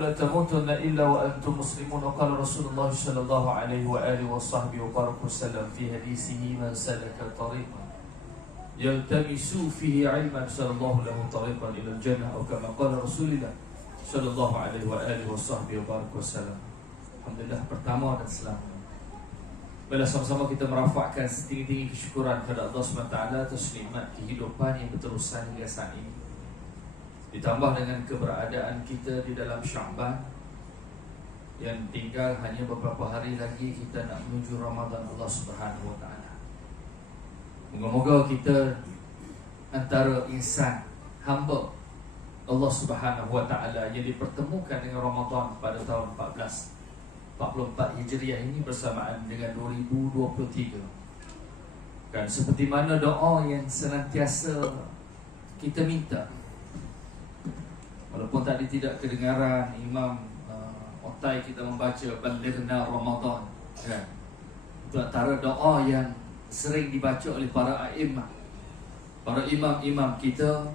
ولا تموتن إلا وأنتم مسلمون. وقال رسول الله صلى الله عليه وآله وصحبه وسلم في حديثه: من سلك طريقا يلتمس فيه علما سهل الله له طريقا إلى الجنة، أو كما قال رسول الله صلى الله عليه وآله وصحبه وسلم. Alhamdulillah, pertama dan selamanya, bila sama-sama kita merafakkan setinggi-tinggi kesyukuran kepada Allah SWT atas nikmat kehidupan yang berterusan hingga saat ini, ditambah dengan keberadaan kita di dalam Sya'ban yang tinggal hanya beberapa hari lagi kita nak menuju Ramadan Allah Subhanahu Wa Taala. Moga-moga kita antara insan hamba Allah Subhanahu Wa Taala yang dipertemukan dengan Ramadan pada tahun 1444 Hijriah ini bersamaan dengan 2023. Dan seperti mana doa yang senantiasa kita minta, walaupun tadi tidak kedengaran Imam Otai kita membaca Balighna Ramadan, kan? Itu antara doa yang sering dibaca oleh para a'imah, para imam-imam kita,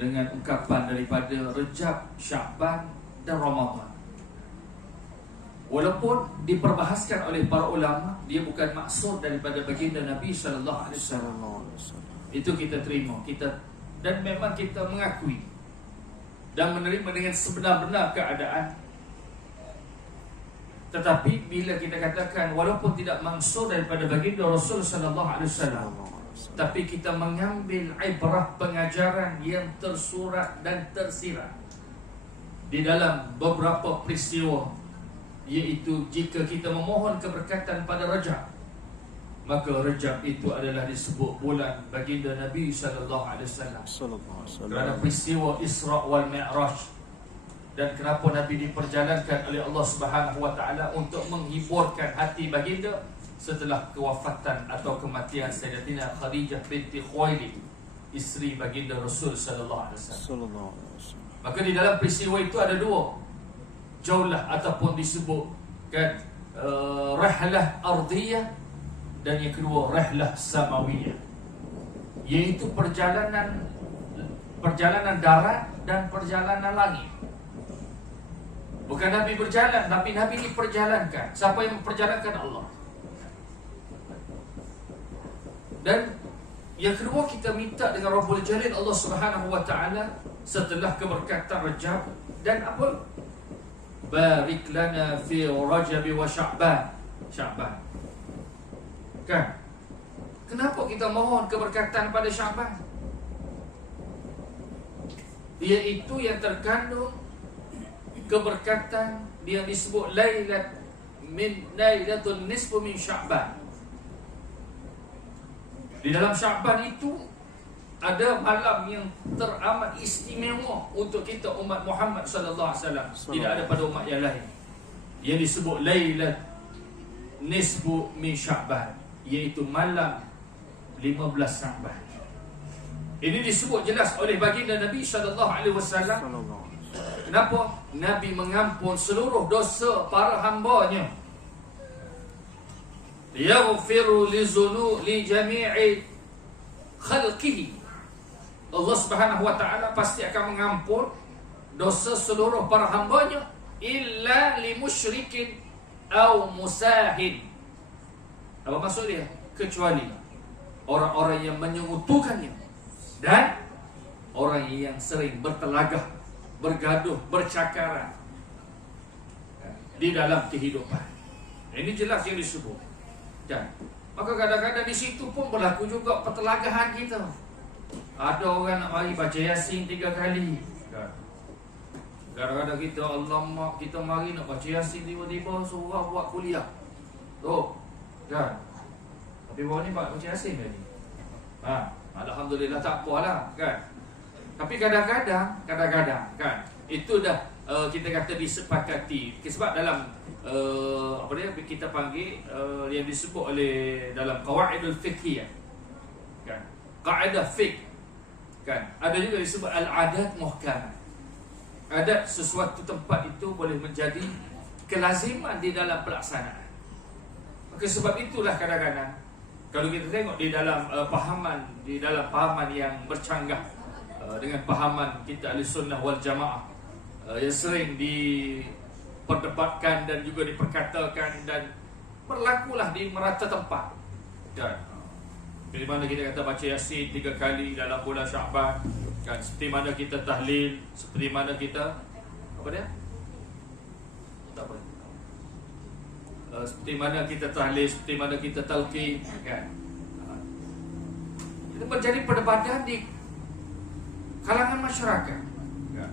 dengan ungkapan daripada Rejab, Sya'ban dan Ramadan. Walaupun diperbahaskan oleh para ulama, dia bukan maksud daripada baginda Nabi sallallahu alaihi wasallam. Itu kita terima, dan memang kita mengakui dan menerima dengan sebenar-benar keadaan. Tetapi bila kita katakan walaupun tidak maksud daripada baginda Rasul sallallahu alaihi wasallam, tapi kita mengambil ibrah pengajaran yang tersurat dan tersirat di dalam beberapa peristiwa, iaitu jika kita memohon keberkatan pada Rajab, maka Rajab itu adalah disebut bulan baginda Nabi sallallahu alaihi wasallam kerana peristiwa Isra wal Mi'raj. Dan kenapa Nabi diperjalankan oleh Allah Subhanahu Wa Taala untuk menghiburkan hati baginda setelah kewafatan atau kematian Sayyidatina Khadijah binti Khuwailid, isteri baginda Rasul sallallahu alaihi wasallam. Maka di dalam peristiwa itu ada dua jaulah ataupun disebutkan rihlah ardiyah, dan yang kedua rihlah samawiyah, iaitu perjalanan darat dan perjalanan langit. Bukan Nabi berjalan, tapi Nabi diperjalankan. Siapa yang memperjalankan? Allah. Dan yang kedua, kita minta dengan Rabbul Jalil Allah Subhanahu Wa Taala setelah keberkatan Rajab dan apa? Barik lana fi Rajab wa Sya'ban. Kan? Kenapa kita mohon keberkatan pada Sya'ban? Iaitu yang terkandung keberkatan yang disebut Lailatul Nisfu min Sya'ban. Di dalam Sya'ban itu ada malam yang teramat istimewa untuk kita umat Muhammad sallallahu alaihi wasallam. Tidak ada pada umat yang lain, yang disebut Lailatul Nisfu min Sya'ban, iaitu malam 15 Sya'ban. Ini disebut jelas oleh baginda Nabi sallallahu alaihi wasallam. Kenapa? Nabi mengampun seluruh dosa para hambanya. Yaghfiru li jami'i khalqihi. Allah Subhanahu Wa Taala pasti akan mengampun dosa seluruh para hambanya, illa li musyrikin aw musahin. Apa maksud dia? Kecuali orang-orang yang menyekutukannya dan orang yang sering bertelagah, bergaduh, bercakaran di dalam kehidupan. Ini jelas yang disebut. Dan maka kadang-kadang di situ pun berlaku juga pertelagahan kita. Ada orang nak mari baca Yasin 3 kali. Kadang-kadang kita, Allah, kita mari nak baca Yasin, tiba-tiba suruh buat kuliah. Tu, kan? Tapi bawa ni baca Yasin tadi. Alhamdulillah, tak apalah, kan? Tapi kadang-kadang kan, itu dah kita kata disepakati. Sebab dalam apa dia kita panggil yang disebut oleh dalam qawaidul fiqhiyah, kan, kaedah fiqh, kan, ada juga disebut al-adat muhkamah. Adat sesuatu tempat itu boleh menjadi kelaziman di dalam pelaksanaan. Maka sebab itulah kadang-kadang kalau kita tengok di dalam pahaman yang bercanggah dengan pahaman kita Ahli Sunnah wal Jamaah, yang sering diperdebatkan dan juga diperkatakan dan berlakulah di merata tempat. Kan? Seperti mana kita kata baca Yasin 3 kali dalam bulan Syaban, kan? Seperti mana kita tahlil, seperti mana kita apa dia? Tak apa. Seperti mana kita tahlil, seperti mana kita talqin, kan? Itu menjadi perdebatan di kalangan masyarakat. Kan?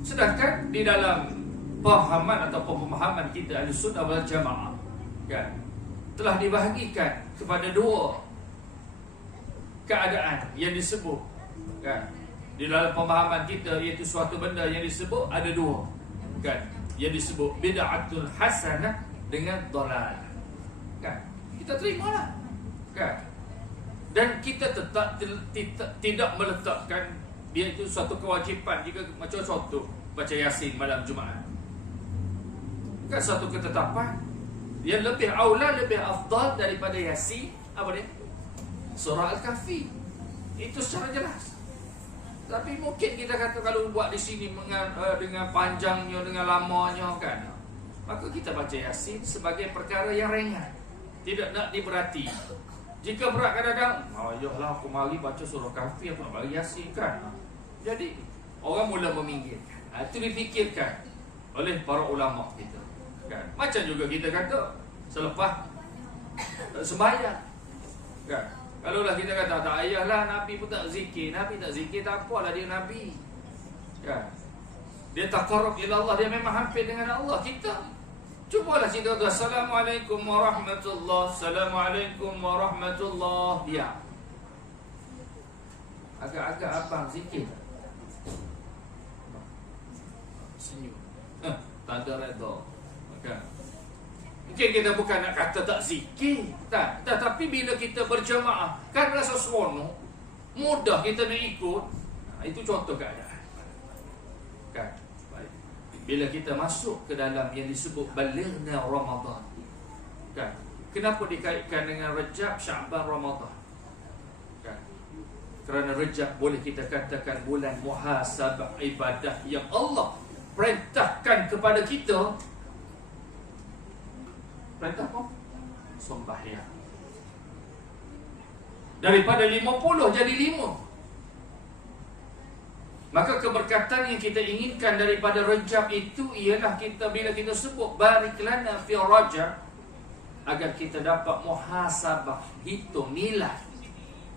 Sedangkan di dalam pemahaman atau pemahaman kita Ahlussunnah wal Jamaah, kan, telah dibahagikan kepada 2 keadaan yang disebut, kan, di dalam pemahaman kita, iaitu suatu benda yang disebut ada 2, kan, yang disebut bid'atul hasanah dengan dhalal, kan, kita terimalah, kan, dan kita tetap tidak meletakkan dia itu suatu kewajipan. Jika macam contoh baca Yasin malam Jumaat, kan, satu ketetapan yang lebih aula, lebih afdal daripada Yasin apa dia? Surah Al-Kahfi. Itu secara jelas. Tapi mungkin kita kata kalau buat di sini dengan panjangnya, dengan lamanya, kan, maka kita baca Yasin sebagai perkara yang ringan, tidak nak diberati. Jika berat kadang-kadang, yalah aku mari baca surah Kahfi, aku nak bagi Yasin, kan. Jadi orang mula meminggirkan. Itu difikirkan oleh para ulama kita, kan. Macam juga kita kata selepas sembahyang, kan, kalaulah kita kata tak payahlah Nabi pun tak zikir. Nabi tak zikir tak apalah, dia Nabi, kan. Dia taqarrub ila Allah, dia memang hampir dengan Allah. Kita cubalah kita kata Assalamualaikum warahmatullahi, Assalamualaikum warahmatullahi. Dia agak-agak abang zikir, senyum, tak ada redha, kan. Mungkin kita bukan nak kata tak zikir, tak. Tapi bila kita berjamaah, kan rasa seronok, mudah kita nak ikut. Itu contoh keadaan, kan. Bila kita masuk ke dalam yang disebut balighna Ramadan, kan. Kenapa dikaitkan dengan Rejab, Syaban, Ramadan? Kan. Kerana Rejab boleh kita katakan bulan muhasabah ibadah yang Allah perintahkan kepada kita. Perintah apa? Sembahyang. Daripada 50 jadi 5. Maka keberkatan yang kita inginkan daripada Rejab itu ialah kita bila kita sebut barik lana fi Rajab, agar kita dapat muhasabah, hitung nilai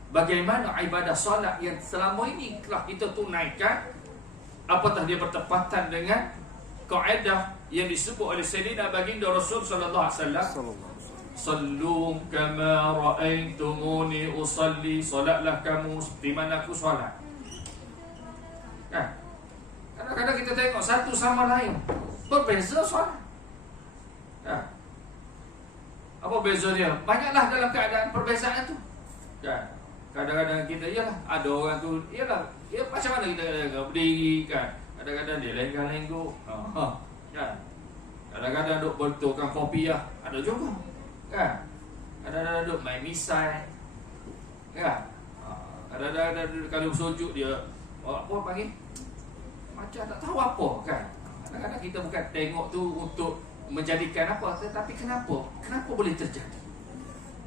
bagaimana ibadah solat yang selama ini telah kita tunaikan, apatah dia bertepatan dengan kaedah yang disebut oleh Sayyidina Baginda Rasul sallallahu alaihi wasallam, sallu kama ra'aitumuni usalli, solatlah kamu seperti mana aku solat. Kan? Kadang-kadang kita tengok satu sama lain berbeza solat. Kan? Apa beza dia? Banyaklah dalam keadaan perbezaan tu. Kan? Kadang-kadang kita ialah ada orang tu ialah ya macam mana kita berdiri, kan. Kadang-kadang dia lenggak-lenggok. Kan? Kadang-kadang duk betulkan kopiah, ada juga. Kan? Kadang-kadang duk main misai. Kan? Kadang-kadang kalau sujud dia apa panggil? Macam tak tahu apa, kan? Kadang-kadang kita bukan tengok tu untuk menjadikan apa, tetapi kenapa? Kenapa boleh terjadi?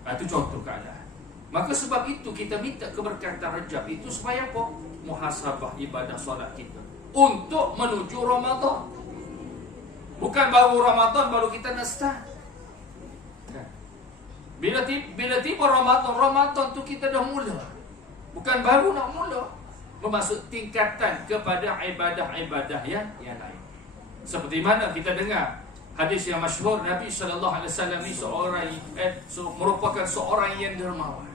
Itu contoh keadaan. Maka sebab itu kita minta keberkatan Rejab itu supaya apa? Muhasabah ibadah solat kita untuk menuju Ramadan. Bukan baru Ramadan baru kita nak start. Bila tiba Ramadan tu kita dah mula. Bukan baru nak mula. Bermaksud tingkatan kepada ibadah-ibadah yang lain. Seperti mana kita dengar hadis yang masyhur, Nabi sallallahu alaihi wasallam ni merupakan seorang yang dermawan.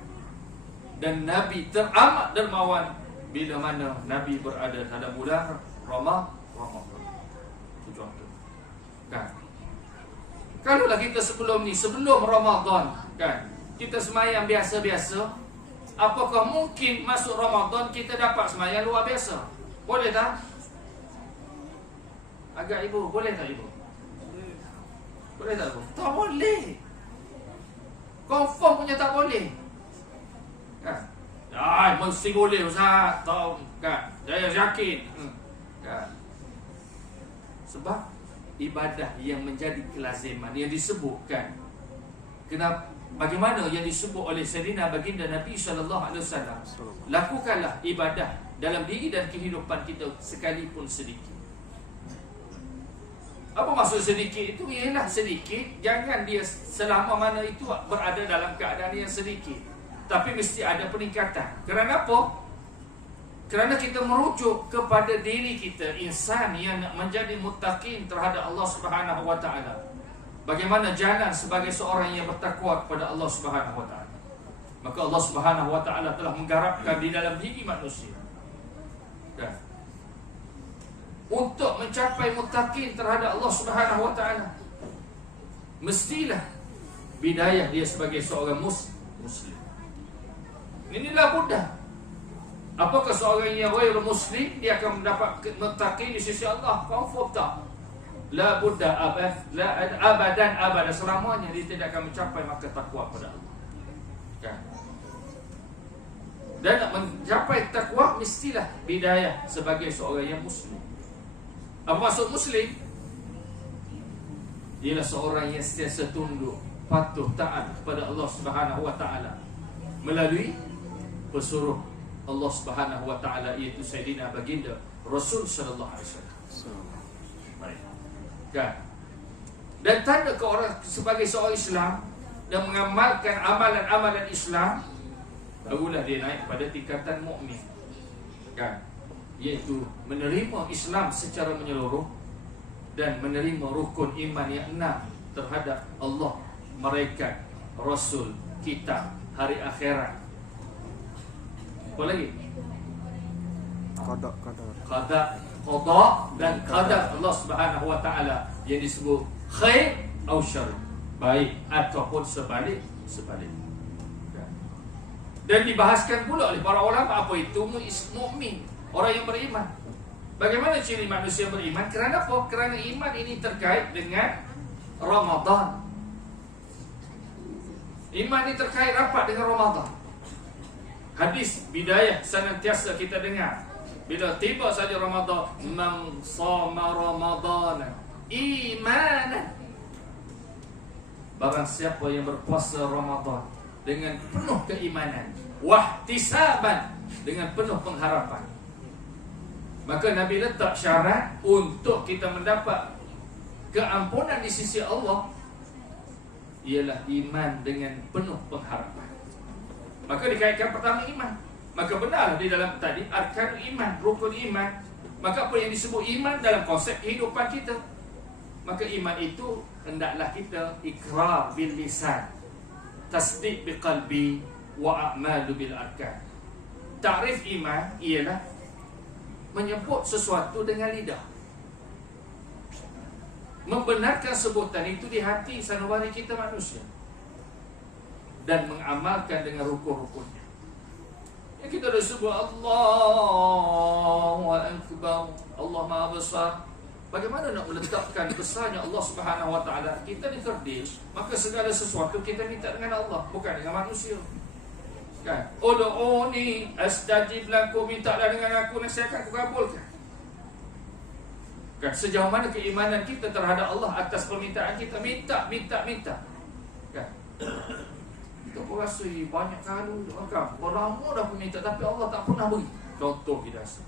Dan Nabi teramat dermawan bila mana Nabi berada dalam bulan Ramadan. Itu contoh. Kan? Kalaulah kita sebelum Ramadan, kan, kita semayang biasa-biasa, apakah mungkin masuk Ramadan kita dapat semayang luar biasa? Boleh tak? Agak ibu, boleh tak ibu? Boleh tak ibu? Tak boleh. Confirm punya tak boleh. Kan? Mesti boleh Ustaz. Tahu, kan? Saya yakin. Kan? Sebab ibadah yang menjadi kelaziman yang disebutkan. Kenapa? Bagaimana yang disebut oleh Sayyidina Baginda Nabi SAW, lakukanlah ibadah dalam diri dan kehidupan kita sekalipun sedikit. Apa maksud sedikit itu? Ialah sedikit, jangan dia selama mana itu berada dalam keadaan yang sedikit, tapi mesti ada peningkatan. Kerana apa? Kerana kita merujuk kepada diri kita, insan yang nak menjadi muttaqin terhadap Allah Subhanahu wa taala. Bagaimana jalan sebagai seorang yang bertakwa kepada Allah Subhanahu wa taala. Maka Allah Subhanahu wa taala telah menggarapkan di dalam diri manusia. Dan untuk mencapai muttaqin terhadap Allah Subhanahu wa taala, mestilah bidayah dia sebagai seorang muslim. Inilah mudah. Apakah seorang yang ghair muslim dia akan mendapat muttaqin di sisi Allah? Confirm tak? La budda abadan selamanya dia tidak akan mencapai maka takwa kepada Allah. Kan? Dan nak mencapai takwa mestilah bidayah sebagai seorang yang muslim. Apa maksud muslim? Ialah seorang yang sentiasa tunduk, patuh, taat kepada Allah Subhanahu wa taala melalui pesuruh Allah Subhanahu wa taala, iaitu Sayyidina Baginda Rasul sallallahu alaihi wasallam. Baik. Kan? Dan tanda ke orang sebagai seorang Islam dan mengamalkan amalan-amalan Islam, barulah dia naik pada tingkatan mukmin. Kan? Iaitu menerima Islam secara menyeluruh dan menerima rukun iman yang 6 terhadap Allah, malaikat, Rasul, kitab, hari akhirat. Apa lagi? Qada dan qadar Allah Subhanahu wa taala yang disebut khair atau syarr, baik ataupun sebalik. Dan dibahaskan pula oleh para ulama apa itu mukmin, orang yang beriman. Bagaimana ciri manusia beriman? Kerana apa? Kerana iman ini terkait dengan Ramadan. Iman ini terkait rapat dengan Ramadan. Hadis bidayah senantiasa kita dengar. Bila tiba saja Ramadan, man shama Ramadana imanan, barang siapa yang berpuasa Ramadan dengan penuh keimanan, wahtisaban, dengan penuh pengharapan, maka Nabi letak syarat untuk kita mendapat keampunan di sisi Allah, ialah iman dengan penuh pengharapan. Maka dikaitkan pertama iman. Maka benar di dalam tadi arkan iman, rukun iman. Maka apa yang disebut iman dalam konsep kehidupan kita? Maka iman itu hendaklah kita ikrar bil lisan, tasdiq bil qalbi, wa a'malu bil arkan. Takrif iman ialah menyebut sesuatu dengan lidah, membenarkan sebutan itu di hati sanubari kita manusia, dan mengamalkan dengan rukun-rukunnya. Ya, kita dah sebut Allahu Akbar, Allah Maha Besar. Bagaimana nak meletakkan besarnya Allah Subhanahu wa taala? Kita ni kerdil, maka segala sesuatu kita minta dengan Allah, bukan dengan manusia. Kan? Ud'uni astajib lakum, mintalah dengan aku, nescaya akan kukabulkan. Kan? Sejauh mana keimanan kita terhadap Allah atas permintaan kita, minta. Kan? Kita pun rasa banyak kali orang dah pun minta, tapi Allah tak pernah beri. Contoh kita rasa,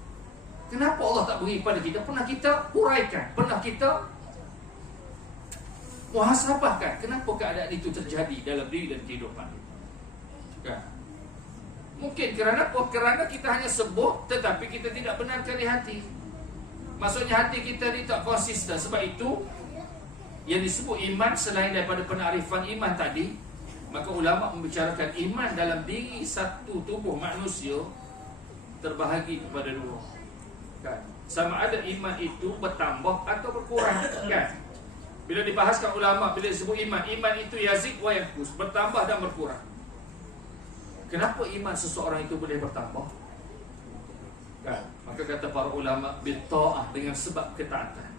kenapa Allah tak beri kepada kita? Pernah kita huraikan, pernah kita muhasabahkan kenapa keadaan itu terjadi dalam diri dan kehidupan kita. Kan? Mungkin kerana apa? Kerana kita hanya sebut tetapi kita tidak benarkan di hati. Maksudnya hati kita ni tak konsisten. Sebab itu yang disebut iman selain daripada penarifan iman tadi, maka ulama membicarakan iman dalam diri satu tubuh manusia terbahagi kepada dua. Kan? Sama ada iman itu bertambah atau berkurang. Kan? Bila dibahaskan ulama, bila disebut iman itu yazid wa yanqus, bertambah dan berkurang. Kenapa iman seseorang itu boleh bertambah? Kan? Maka kata para ulama, bitta'ah, dengan sebab ketaatan.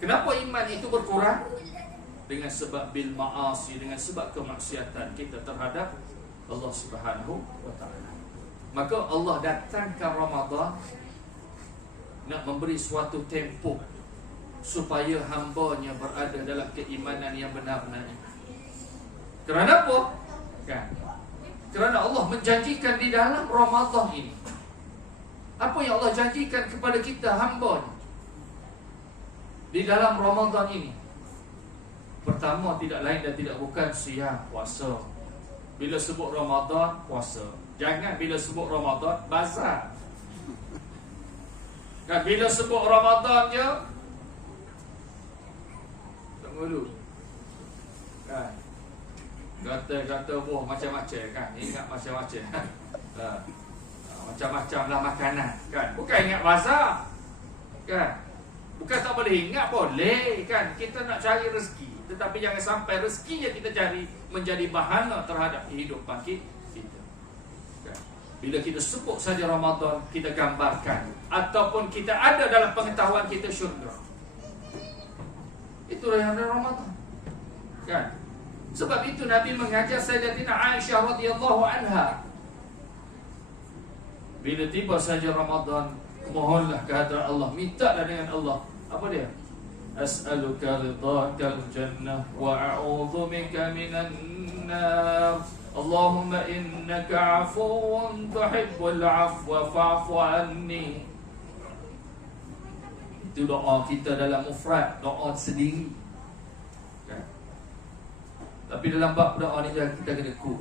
Kenapa iman itu berkurang? Dengan sebab bil ma'asi, dengan sebab kemaksiatan kita terhadap Allah Subhanahu wa taala. Maka Allah datangkan Ramadan nak memberi suatu tempoh supaya hamba-Nya berada dalam keimanan yang benar-benar. Kerana apa? Kan? Kerana Allah menjanjikan di dalam Ramadan ini. Apa yang Allah janjikan kepada kita hamba-Nya di dalam Ramadan ini? Pertama, tidak lain dan tidak bukan siam, puasa. Bila sebut Ramadan, puasa. Jangan bila sebut Ramadan, bazar. Kan bila sebut Ramadan je, tak malu. Kan? Kata buah macam-macam kan. Ingat macam-macam. Macam-macam lah makanan kan. Bukan ingat bazar. Kan? Bukan tak boleh ingat, boleh kan. Kita nak cari rezeki, tetapi jangan sampai rezeki yang kita cari menjadi bahana terhadap kehidupan kita. Kan? Bila kita sebut saja Ramadan, kita gambarkan ataupun kita ada dalam pengetahuan kita syurga. Itulah yang ada Ramadan. Kan? Sebab itu Nabi mengajar Sayyidatina Aisyah radhiyallahu anha, bila tiba saja Ramadan, mohonlah kehadrat Allah, mintalah dengan Allah. Apa dia? As'aluka ridhakal jannah wa a'udzu bika minan nar. Allahumma innaka 'afuwun tuhibbul 'afwa fa'fu anni. Itu doa kita dalam mufrad, doa sendiri. Kan? Tapi dalam bab doa ni kita kena cool.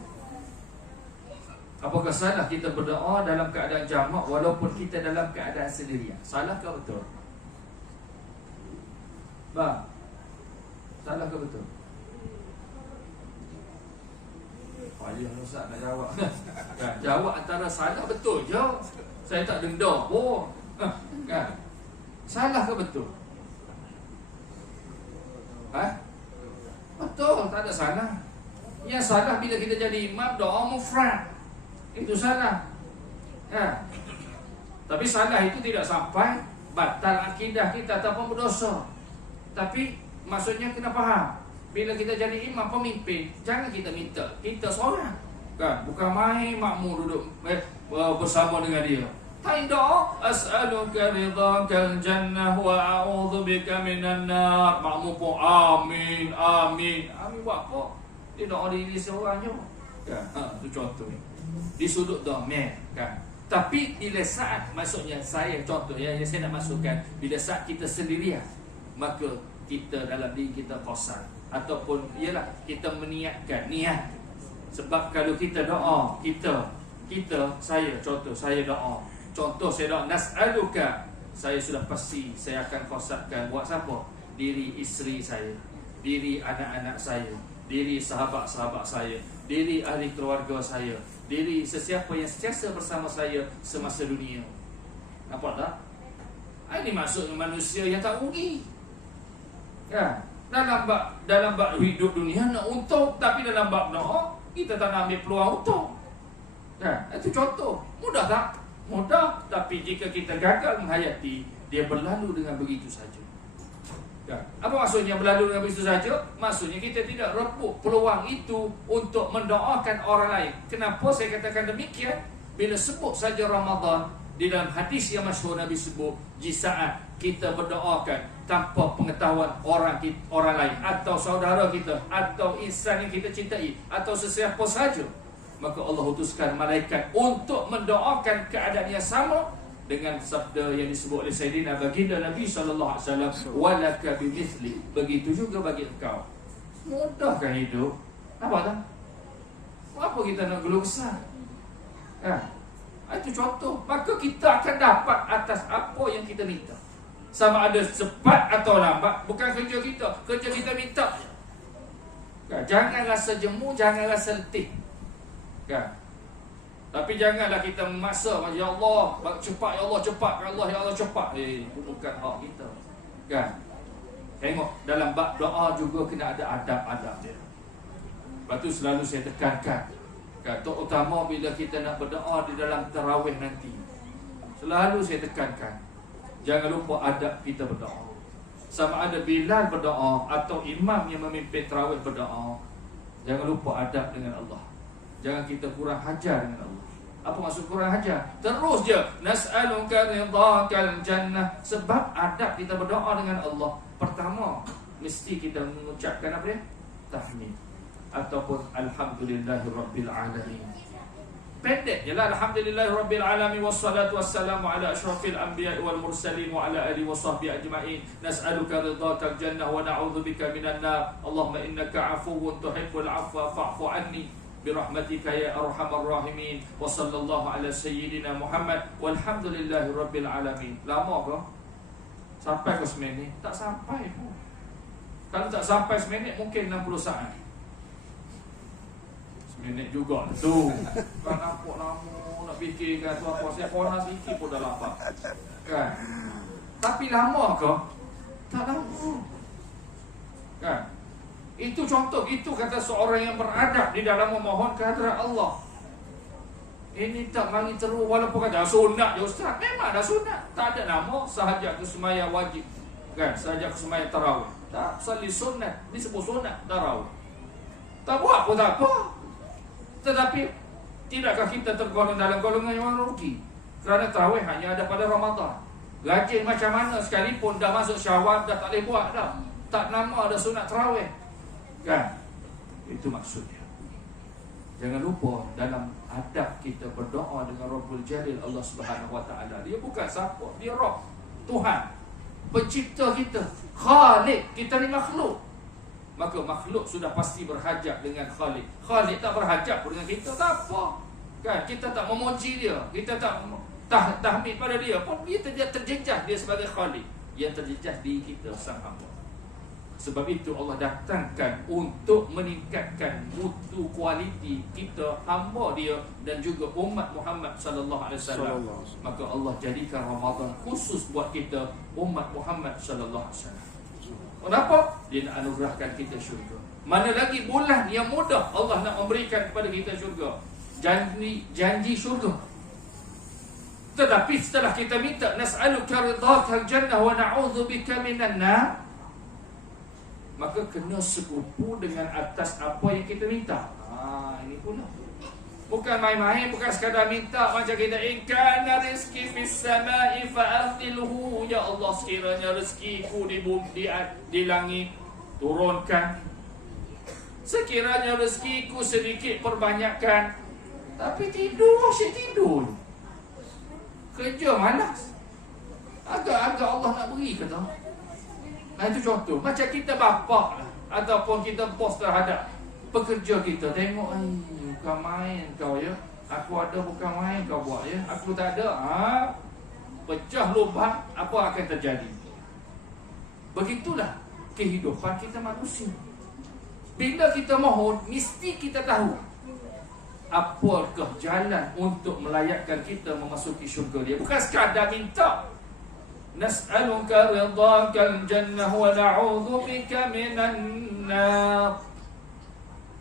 Apakah salah kita berdoa dalam keadaan jamak walaupun kita dalam keadaan sendirian? Salah ke betul? Bang, salah ke betul? Payah Ustaz nak jawab. Kan? Jawab antara salah betul je. Saya tak denda pun. Kan? Salah ke betul? Betul, tak ada salah. Yang salah bila kita jadi imam doa mufrad. Itu salah. Tapi salah itu tidak sampai batal akidah kita ataupun berdosa. Tapi maksudnya kena faham, bila kita jadi imam pemimpin, jangan kita minta, kita seorang. Kan? Bukan main makmur duduk bersama dengan dia. Hai doa, as'aluka ridhakal jannah wa a'udzu bika minan nar. Makmur pun amin, amin. Amin buat apa? Dia doa diri seorang je. Kan? Itu contoh. Di sudut domen, kan? Tapi bila saat, maksudnya saya contoh yang saya nak masukkan, bila saat kita sendirian, maka kita dalam diri kita kosong, ataupun ialah kita meniatkan niat. Sebab kalau kita doa, saya contoh, saya doa, saya doa nas'aluka, saya sudah pasti saya akan kosongkan buat siapa? Diri isteri saya, diri anak-anak saya, diri sahabat-sahabat saya, diri ahli keluarga saya, diri sesiapa yang sentiasa bersama saya semasa dunia. Nampak tak? Ini maksudnya manusia yang tak rugi. Ya, dalam bab hidup dunia nak untung, tapi dalam bab doa kita tak nak ambil peluang untung. Ya, itu contoh. Mudah tak? Mudah, tapi jika kita gagal menghayati, dia berlalu dengan begitu saja. Ya. Apa maksudnya berlalu dengan begitu saja? Maksudnya kita tidak rebut peluang itu untuk mendoakan orang lain. Kenapa saya katakan demikian? Bila sebut saja Ramadan, di dalam hadis yang masyhur Nabi sebut, jisaat kita berdoakan tanpa pengetahuan orang lain atau saudara kita atau insan yang kita cintai atau sesiapa saja, maka Allah utuskan malaikat untuk mendoakan keadaan yang sama dengan sabda yang disebut oleh Sayyidina baginda Nabi sallallahu alaihi wasallam, walaka bimithli, begitu juga bagi engkau. Mudahkan hidup. Apa tak? Apa kita nak geluh besar? Itu contoh. Maka kita akan dapat atas apa yang kita minta. Sama ada cepat atau lambat, bukan kerja kita. Kerja kita minta. Jangan rasa jemu, jangan rasa letih. Tapi janganlah kita memaksa, ya Allah, cepat ya Allah, cepat ya Allah, ya Allah cepat. Bukan hak kita. Kan? Tengok dalam bab doa juga kena ada adab-adab dia. Lepas tu selalu saya tekankan, terutama bila kita nak berdoa di dalam tarawih nanti, selalu saya tekankan, jangan lupa adab kita berdoa. Sama ada Bilal berdoa atau imam yang memimpin tarawih berdoa, jangan lupa adab dengan Allah. Jangan kita kurang hajar dengan Allah. Apa maksud kurang ajar? Terus je, nas'aluka ridhakal jannah. Sebab adab kita berdoa dengan Allah, pertama mesti kita mengucapkan apa dia? Tahmid ataupun alhamdulillahirabbil alamin. Pendek je lah, alhamdulillahirabbil alamin wassalatu wassalamu ala asyrafil anbiya'i wal mursalin wa ala alihi washabbihi ajma'in. Nas'aluka ridhakal jannah wa na'udzubika minan nar. Allahumma innaka 'afuwwun tuhibbul 'afwa fa'fu 'anni birahmatika ya arhamar rahimin. Wa sallallahu ala sayyidina Muhammad walhamdulillahirabbil alamin. Lama ke? Sampai ke seminit? Tak sampai pun. Kalau tak sampai seminit mungkin 60 saat. Seminit juga tu. Kan nampak lama nak fikirkan tu apa, saya pernah fikir pun dah lapar. Kan? Tapi lama ke? Tak lama. Kan? Itu contoh, itu kata seorang yang beradab di dalam memohon kehadirat Allah. Ini tak mari terus, walaupun kata sunat je ustaz, memang dah sunat. Tak ada nama sahaja ke semaya wajib. Kan? Sahaja ke semaya tarawih. Tak, salli sunat, disebut sunat tarawih. Tak buat pun tak apa. Tetapi tidakkah kita tergolong dalam golongan yang rugi? Kerana tarawih hanya ada pada Ramadan. Rajin macam mana sekalipun dah masuk Syawal dah tak boleh buat dah. Tak nama ada sunat tarawih. Kan? Itu maksudnya. Jangan lupa dalam adab kita berdoa dengan Rabbul Jalil Allah Subhanahu Wa Taala. Dia bukan siapa, dia Rabb, Tuhan, pencipta kita, Khalik. Kita ni makhluk. Maka makhluk sudah pasti berhajat dengan Khalik. Khalik tak berhajat dengan kita, tak apa. Kan? Kita tak memuji dia, kita tak tahmid pada dia pun, dia terjejah dia sebagai Khalik. Yang terjejah di kita sang hamba. Sebab itu Allah datangkan untuk meningkatkan mutu kualiti kita hamba dia dan juga umat Muhammad sallallahu alaihi wasallam. Maka Allah jadikan Ramadan khusus buat kita umat Muhammad sallallahu alaihi wasallam. Kenapa? Dia nak anugerahkan kita syurga. Mana lagi bulan yang mudah Allah nak memberikan kepada kita syurga. Janji syurga. Tetapi setelah kita minta nas'aluka ridhakal jannah wa na'udzubika minan nar, maka kena sekupu dengan atas apa yang kita minta. Ini pula. Bukan main-main, bukan sekadar minta macam kita kana rizqi fis sama'i fa'adhilhu, ya Allah sekiranya rezekiku di bumi di langit turunkan. Sekiranya rezekiku sedikit perbanyakkan. Tapi tidur, asyik tidur. Kerja malas. Agak-agak Allah nak beri ke tak? Itu contoh. Macam kita bapa lah, ataupun kita bos terhadap pekerja kita. Tengok, bukan main kau ya. Aku ada bukan main kau buat ya. Aku tak ada. Pecah lubang, apa akan terjadi? Begitulah kehidupan kita manusia. Bila kita mohon, mesti kita tahu apakah jalan untuk melayakkan kita memasuki syurga dia. Bukan sekadar minta. Nas'aluka ridhakal jannah wa na'udzubika minan nar.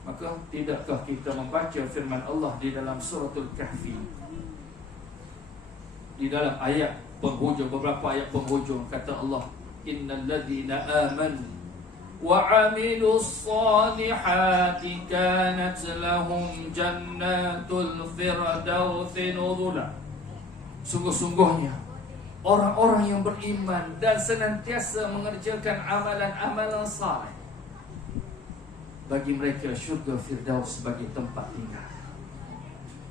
Maka tidakkah kita membaca firman Allah di dalam suratul Kahfi, di dalam ayat penghujung, beberapa ayat penghujung, kata Allah, innal ladzina amanu wa 'amilus solihati kanat lahum jannatul firdausi nuzula. Sungguh-sungguhnya orang-orang yang beriman dan senantiasa mengerjakan amalan-amalan saleh, bagi mereka syurga Firdaus sebagai tempat tinggal.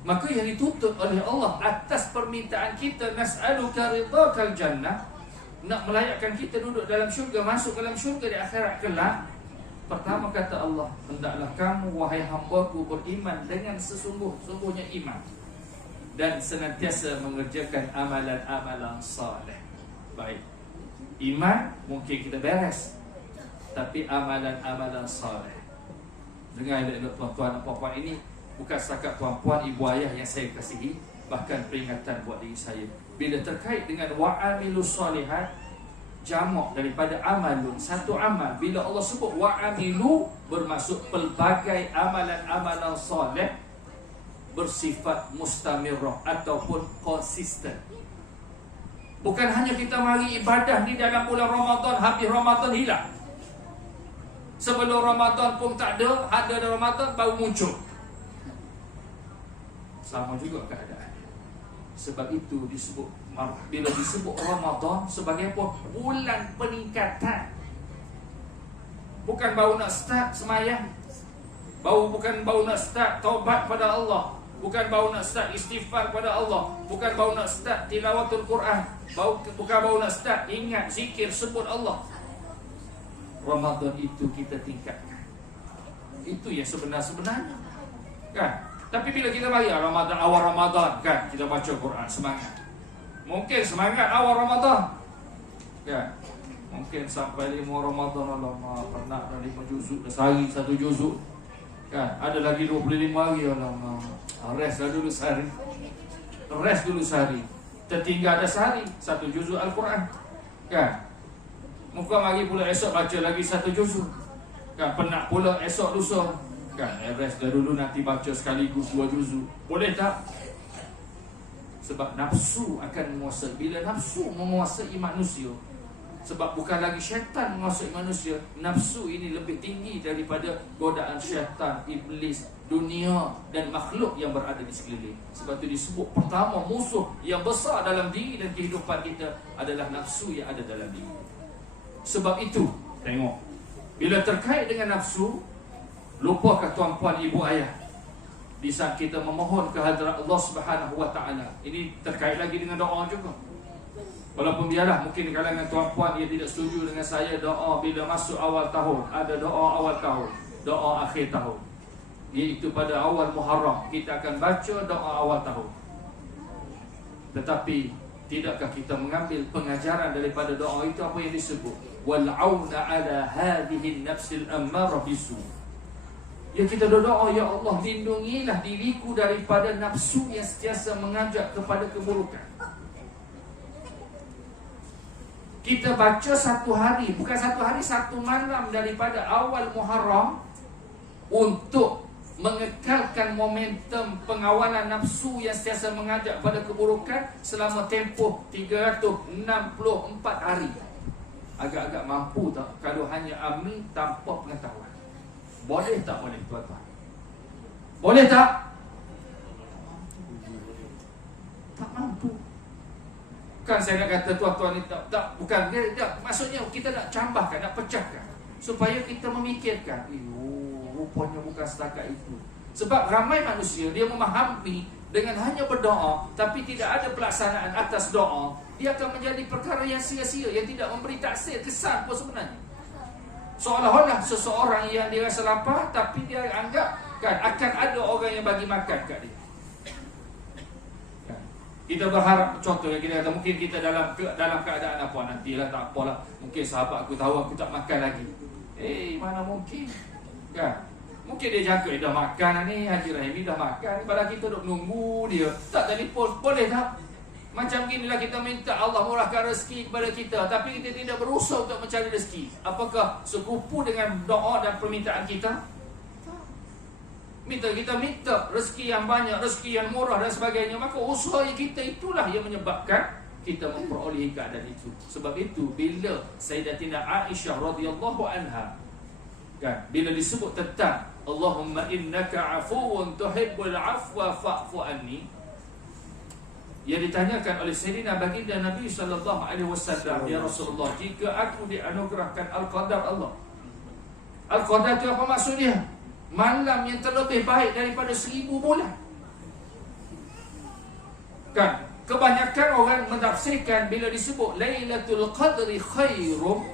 Maka yang dituntut oleh Allah atas permintaan kita, nas'aluka ridhakal jannah, nak melayakkan kita duduk dalam syurga, masuk dalam syurga di akhirat kelak. Pertama kata Allah, hendaklah kamu wahai hamba-Ku beriman dengan sesungguh-sungguhnya iman dan senantiasa mengerjakan amalan-amalan saleh. Baik, iman mungkin kita beres, tapi amalan-amalan saleh. Dengar tuan-tuan dan puan-puan, ini bukan setakat tuan-puan, ibu ayah yang saya kasihi, bahkan peringatan buat diri saya. Bila terkait dengan wa'amilus solihat, jamak daripada amalun, satu amal. Bila Allah sebut wa'amilu, bermaksud pelbagai amalan-amalan soleh bersifat mustamirah ataupun konsisten. Bukan hanya kita mari ibadah di dalam bulan Ramadan, habis Ramadan hilang. Sebelum Ramadan pun tak ada, ada Ramadan baru muncul. sama juga keadaan. Sebab itu disebut, bila disebut Ramadan sebagai apa? Bulan peningkatan. Bukan baru nak start semayang, bukan baru nak start taubat pada Allah, bukan baru nak start istighfar pada Allah, bukan baru nak start tilawatul Quran, bukan baru nak start ingat zikir sebut Allah. Ramadan itu kita tingkatkan. Itu yang sebenar-sebenarnya, kan? Tapi bila kita bayar Ramadan, awal Ramadan, kan, kita baca Quran, semangat. Mungkin semangat awal Ramadan, kan? Mungkin sampai 5 Ramadan, alamak, penat dah 5 juzuk, dah sehari 1 juzuk, kan? Ada lagi 25 hari, alamak, rest dah dulu sehari. Rest dulu sehari. Tertinggal ada sehari 1 juzuk Al-Quran, kan? Muka mari pula esok baca lagi 1 juzuk, kan? Penat pula esok lusa, kan? Rest dah dulu, nanti baca sekaligus 2 juzuk. Boleh tak? Sebab nafsu akan menguasai. Bila nafsu menguasai manusia, sebab bukan lagi syaitan menguasai manusia, nafsu ini lebih tinggi daripada godaan syaitan, iblis, dunia dan makhluk yang berada di sekeliling. Sebab itu disebut pertama musuh yang besar dalam diri dan kehidupan kita adalah nafsu yang ada dalam diri. Sebab itu, tengok, bila terkait dengan nafsu, lupakah tuan-puan, ibu ayah, di saat kita memohon ke hadirat Allah Subhanahu wa taala. Ini terkait lagi dengan doa juga. Walaupun biarlah mungkin di kalangan tuan-puan yang tidak setuju dengan saya, doa bila masuk awal tahun, ada doa awal tahun, doa akhir tahun. Iaitu pada awal Muharram kita akan baca doa awal tahun. Tetapi tidakkah kita mengambil pengajaran daripada doa itu, apa yang disebut? Wal auna ala hadhihi nafsil ammarah bisu. Ya, kita berdoa, ya Allah, lindungilah diriku daripada nafsu yang sentiasa mengajak kepada keburukan. Kita baca 1 hari, bukan 1 hari, 1 malam daripada awal Muharram untuk mengekalkan momentum pengawalan nafsu yang sentiasa mengajak pada keburukan selama tempoh 364 hari. Agak-agak mampu tak kalau hanya ambil tanpa pengetahuan? Boleh tak boleh, tuan-tuan? Boleh tak? Tak mampu. Bukan saya nak kata tuan-tuan ni tak, bukan dia, maksudnya kita nak cambahkan, nak pecahkan supaya kita memikirkan, rupanya bukan setakat itu. Sebab ramai manusia dia memahami dengan hanya berdoa tapi tidak ada pelaksanaan atas doa, dia akan menjadi perkara yang sia-sia, yang tidak memberi taksir, kesan pun sebenarnya. Seolah-olah seseorang yang dia rasa lapar tapi dia anggap, kan, akan ada orang yang bagi makan kat dia. Kita berharap, contohnya kita kata mungkin kita dalam keadaan apa, nantilah, tak apalah, mungkin sahabat aku tahu aku tak makan lagi. Mana mungkin, kan? Mungkin dia jaga, dah makan ni, Haji Rahimi dah makan, padahal kita duduk menunggu dia. Tak telefon, boleh tak? Macam inilah kita minta Allah murahkan rezeki kepada kita, tapi kita tidak berusaha untuk mencari rezeki. Apakah sekupu dengan doa dan permintaan kita? Kita minta rezeki yang banyak, rezeki yang murah dan sebagainya, maka usaha kita itulah yang menyebabkan kita memperolehi keadaan itu. Sebab itu bila Sayyidatina Aisyah radhiyallahu anha, kan, bila disebut tentang Allahumma innaka afuwun tuhibbul afwa fa'fu anni, yang ditanyakan oleh Sayyidina baginda Nabi sallallahu alaihi wasallam, ya Rasulullah, jika aku dianugerahkan al-qadar Allah. Al-qadar itu apa maksudnya? Malam yang terlebih baik daripada 1000 bulan. Kan, kebanyakan orang menafsirkan bila disebut Lailatul Qadri khairum,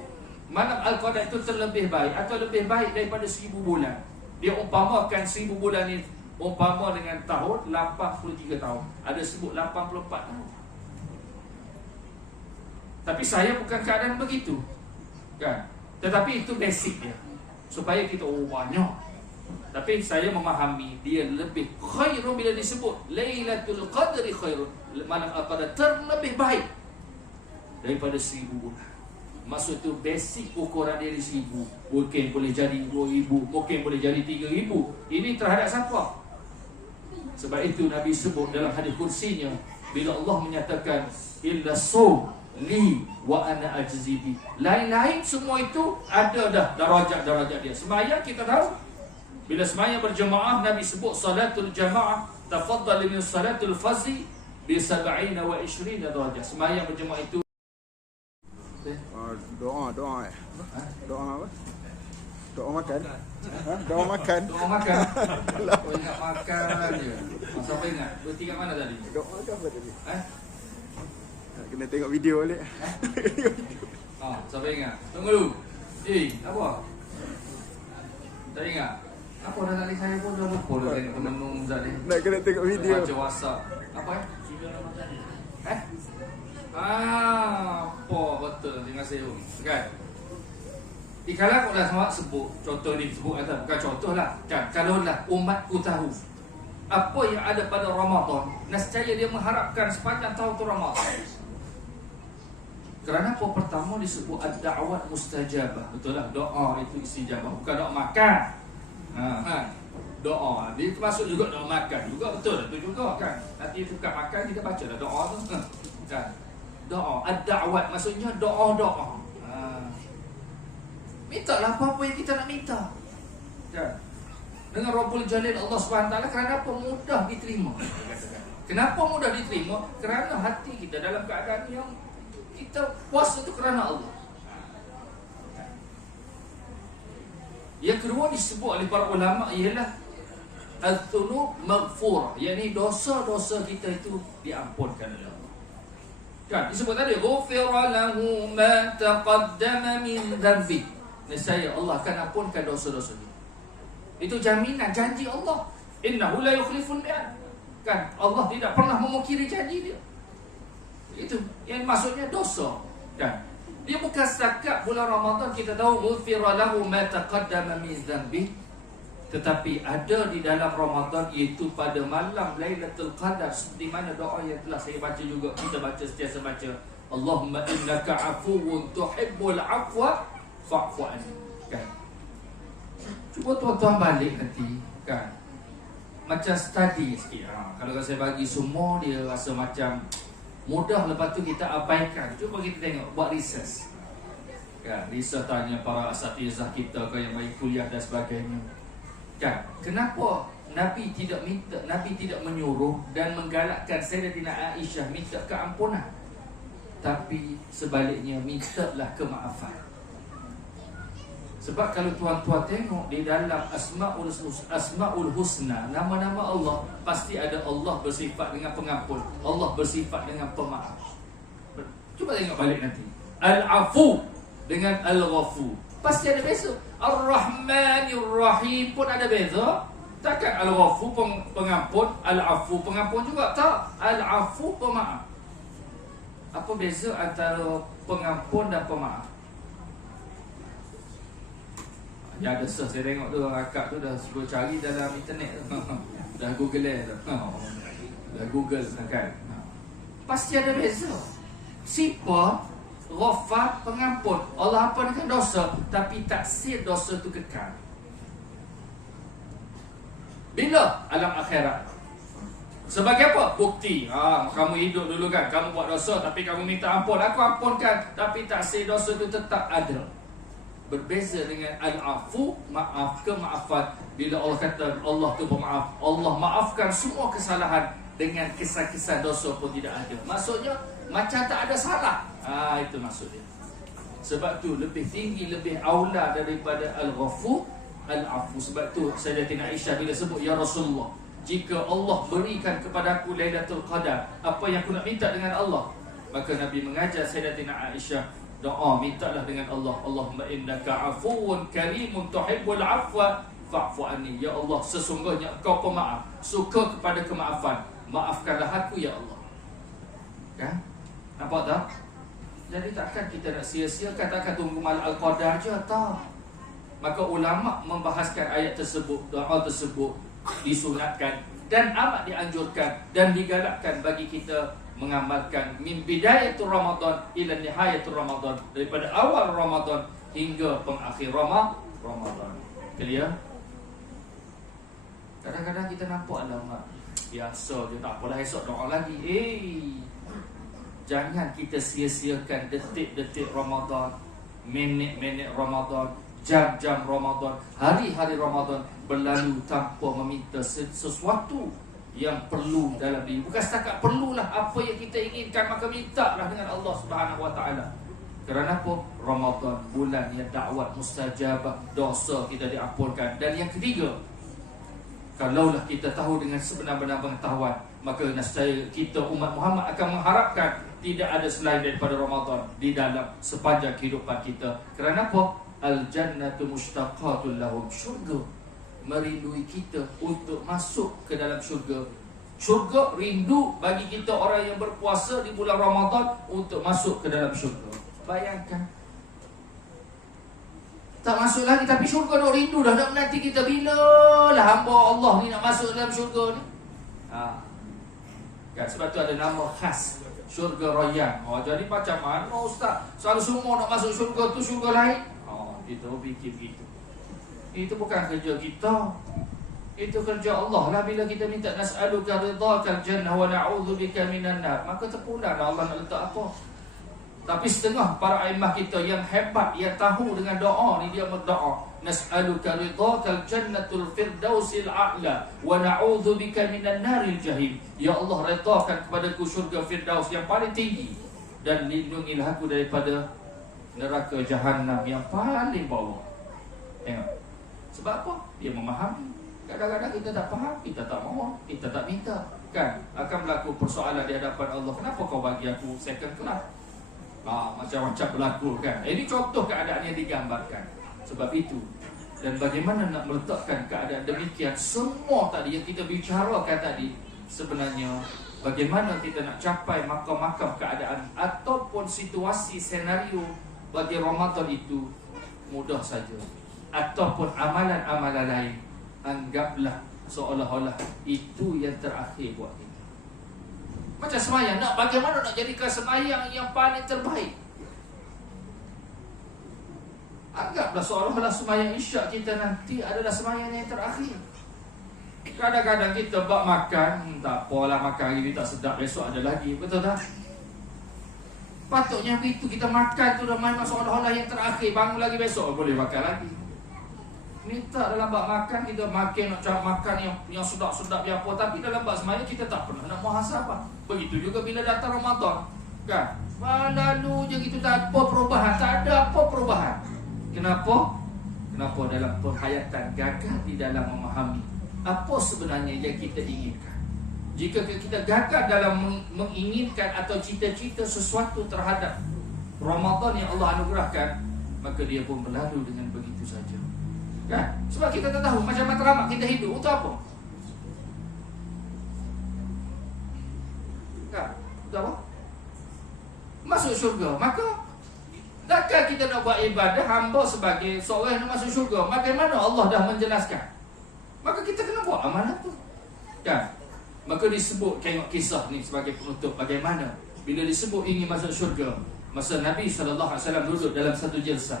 malam Al-Qadar itu terlebih baik atau lebih baik daripada 1000 bulan. Dia umpamakan 1000 bulan ini umpama dengan tahun 83 tahun. Ada sebut 84 tahun. Tapi saya bukan keadaan begitu, kan? Tetapi itu basic dia, supaya kita banyak. Tapi saya memahami dia lebih khairun bila disebut Lailatul Qadri khairun, malam Al-Qadar terlebih baik daripada 1000 bulan. Maksud tu basic ukuran dia 1000. Mungkin boleh jadi 2000, mungkin boleh jadi 3000. Ini terhadap siapa? Sebab itu Nabi sebut dalam hadis kursinya, bila Allah menyatakan illa sawm li wa ana ajzi bi. Lain-lain semua itu ada dah darajat-darajat dia. Sembahyang kita tahu, bila sembahyang berjemaah, Nabi sebut salatul jamaah tafaddal min salatul fazl bi 27 darajah. Sembahyang berjemaah itu doa doa apa? Doa makan. Doa makan. doa makan. Kau ingat makan je. Siapa ingat? Berhenti kat mana tadi? Doa ke apa tadi? Kena tengok video balik. Siapa ingat? Tunggu dulu. Apa? Tak ingat? Apa dah tadi saya pun dah lupa dah tengok temen tadi. Nak kena tengok video. Baca WhatsApp. Apa apa betul. Terima kasih. Kan? Dikala aku dah sebut contoh ni, sebut kata bukan contoh lah kan, kalau lah umatku tahu apa yang ada pada Ramadan, nescaya dia mengharapkan sepanjang tahun tu Ramadan. Kerana apa? Pertama disebut ad-da'wat mustajabah. Betul lah, doa itu istijabah, bukan doa makan. Doa dia termasuk juga doa makan juga, betul itu juga kan. Nanti bukan makan kita baca dah doa tu kan. Doa ad-da'wat maksudnya doa-doa. Mintalah apa-apa yang kita nak minta. Kan? Dengan Rabbul Jalil Allah SWT, kerana apa? Mudah diterima. Kenapa mudah diterima? Kerana hati kita dalam keadaan yang kita puas itu kerana Allah. Yang kedua disebut oleh para ulama ialah al-dhunub maghfurah, yakni dosa-dosa kita itu diampunkan oleh Allah. Kan disebut tadi ghufira lahu ma taqaddama min dhanbi. Nescaya Allah akan ampunkan dosa-dosa dia. Itu jaminan, janji Allah. Innahu la yukhliful mi'ad. Kan Allah tidak pernah memungkiri janji dia. Itu yang maksudnya dosa. Kan dia bukan setakat bulan Ramadan kita tahu ghufira lahu ma taqaddama min dhanbi, tetapi ada di dalam Ramadan, iaitu pada malam Lailatul Qadar, di mana doa yang telah saya baca juga, kita baca sentiasa baca, Allahumma innaka afuwun tuhibbul afwa fa'fu anni. Kan? Cuba tuan-tuan balik nanti, kan? Macam study sikit. Kalau saya bagi semua, dia rasa macam mudah, lepas tu kita abaikan. Cuba kita tengok, buat research. Kan? Research tanya para asatizah kita ke yang bagi kuliah dan sebagainya. Kan? Kenapa Nabi tidak menyuruh dan menggalakkan Sayyidatina Aisyah minta keampunan, tapi sebaliknya mintalah kemaafan. Sebab kalau tuan-tuan tengok di dalam Asmaul Husna, nama-nama Allah, pasti ada Allah bersifat dengan pengampun, Allah bersifat dengan pemaaf. Cuba tengok balik nanti. Al-Afu dengan Al-Ghafur pasti ada beza. Ar-Rahmanir Rahim pun ada beza. Takkan Al-Ghafur pengampun, Al-Afu pengampun juga. Tak, Al-Afu pemaaf. Apa beza antara pengampun dan pemaaf? Ya ada search, saya tengok tu akak tu dah suruh cari dalam internet tu. Dah Google tu. Dah Google kan. Pasti ada beza. Sifat Ghafar pengampun, Allah ampunkan dosa, tapi taksir dosa tu kekal. Bila? Alam akhirat. Sebagai apa? Bukti. Kamu hidup dulu kan, kamu buat dosa tapi kamu minta ampun, aku ampunkan, tapi taksir dosa tu tetap ada. Berbeza dengan al-afu, maaf, kemaafan. Bila Allah kata Allah tu pemaaf, Allah maafkan semua kesalahan, dengan kisah-kisah dosa pun tidak ada. Maksudnya macam tak ada salah. Itu maksudnya. Sebab tu lebih tinggi, lebih aula daripada al-ghafur, al-afu. Sebab tu Sayyidatina Aisyah bila sebut, ya Rasulullah, jika Allah berikan kepada aku Lailatul Qadar, apa yang aku nak minta dengan Allah? Maka Nabi mengajar Sayyidatina Aisyah, doa, mintalah dengan Allah, Allahumma innaka afuwun karimun tuhibbul afwa fa'fu anni. Ya Allah, sesungguhnya Kau pemaaf, suka kepada kemaafan, maafkanlah aku ya Allah. Kan? Nampak tak? Jadi takkan kita nak sia-siakan, takkan tunggu malam Al-Qadar je, tak. Maka ulama membahaskan ayat tersebut, doa tersebut disunatkan dan amat dianjurkan dan digalakkan bagi kita mengamalkan min bidayatul Ramadan ila nihayatul Ramadan, daripada awal Ramadan hingga pengakhir Ramadan. Clear? Kadang-kadang kita nampak alamat biasa je, tak apalah, esok doa lagi. Jangan kita sia-siakan detik-detik Ramadan, minit-minit Ramadan, jam-jam Ramadan, hari-hari Ramadan berlalu tanpa meminta sesuatu yang perlu dalam diri. Bukan setakat perlulah apa yang kita inginkan, maka mintalah dengan Allah Subhanahu Wa Taala. Kerana apa? Ramadan, bulan yang dakwat mustajabah, dosa kita diampunkan. Dan yang ketiga, kalaulah kita tahu dengan sebenar-benar pengetahuan, maka nescaya kita umat Muhammad akan mengharapkan tidak ada selain daripada Ramadan di dalam sepanjang kehidupan kita. Kerana apa? Al-jannatu mushtaqatul lahum. Syurga merindui kita untuk masuk ke dalam syurga. Syurga rindu bagi kita orang yang berpuasa di bulan Ramadan untuk masuk ke dalam syurga. Bayangkan, tak masuk lagi tapi syurga nak rindu dah. Nak menanti kita bila lah hamba Allah ni nak masuk dalam syurga ni. Kan, sebab tu ada nama khas syurga Rayyan. Jadi macam mana ustaz? Selalu semua nak masuk syurga tu syurga lain. Kita fikir begitu. Itu bukan kerja kita. Itu kerja Allah lah. Bila kita minta nas'aluka ridhakal jannah wa na'udzubika minan nar, maka terpulanglah Allah nak letak apa. Tapi setengah para aimah kita yang hebat, yang tahu dengan doa ni, dia berdoa, nas'aluka ridhakal jannatul firdausil a'la wa na'udzubika minan naril jahim. Ya Allah, redhakan kepadaku syurga firdaus yang paling tinggi, dan lindungilah aku daripada neraka jahanam yang paling bawah. Tengok. Sebab apa? Dia memahami. Kadang-kadang kita tak faham, kita tak mahu, kita tak minta. Kan? Akan berlaku persoalan di hadapan Allah. Kenapa kau bagi aku second class? Macam-macam berlaku kan. Ini contoh keadaan yang digambarkan. Sebab itu. Dan bagaimana nak meletakkan keadaan demikian, semua tadi yang kita bicarakan tadi, sebenarnya bagaimana kita nak capai makam-makam keadaan ataupun situasi senario bagi Ramadan itu mudah saja. Ataupun amalan-amalan lain, anggaplah seolah-olah itu yang terakhir buat kita. Macam semayang, bagaimana nak jadikan semayang yang paling terbaik? Anggaplah seolah-olah semayang isyak kita nanti adalah semayang yang terakhir. Kadang-kadang kita bak makan, tak apalah makan hari ni tak sedap, besok ada lagi. Betul tak? Patutnya begitu, kita makan tu dah memang seolah-olah yang terakhir. Bangun lagi besok, boleh makan lagi. Minta dalam bak makan, kita makan nak cari makan yang sedap-sedap yang apa, tapi dalam bak semayang kita tak pernah nak muhasabah. Begitu juga bila datang Ramadan, kan? Lalu je kita tak apa perubahan, tak ada apa perubahan. Kenapa? Kenapa dalam penghayatan gagal di dalam memahami apa sebenarnya yang kita inginkan. Jika kita gagal dalam menginginkan atau cita-cita sesuatu terhadap Ramadan yang Allah anugerahkan, maka dia pun berlalu dengan begitu saja. Kan? Sebab kita tak tahu macam matlamat kita hidup untuk apa? Kan? Untuk apa? Masuk syurga. Maka takkan kita nak buat ibadah hamba sebagai seorang yang nak masuk syurga? Bagaimana Allah dah menjelaskan? Maka kita kena buat amalan tu. Kan? Maka disebut, tengok kisah ni sebagai penutup bagaimana bila disebut ingin masuk syurga. Masa Nabi SAW duduk dalam satu jalsah,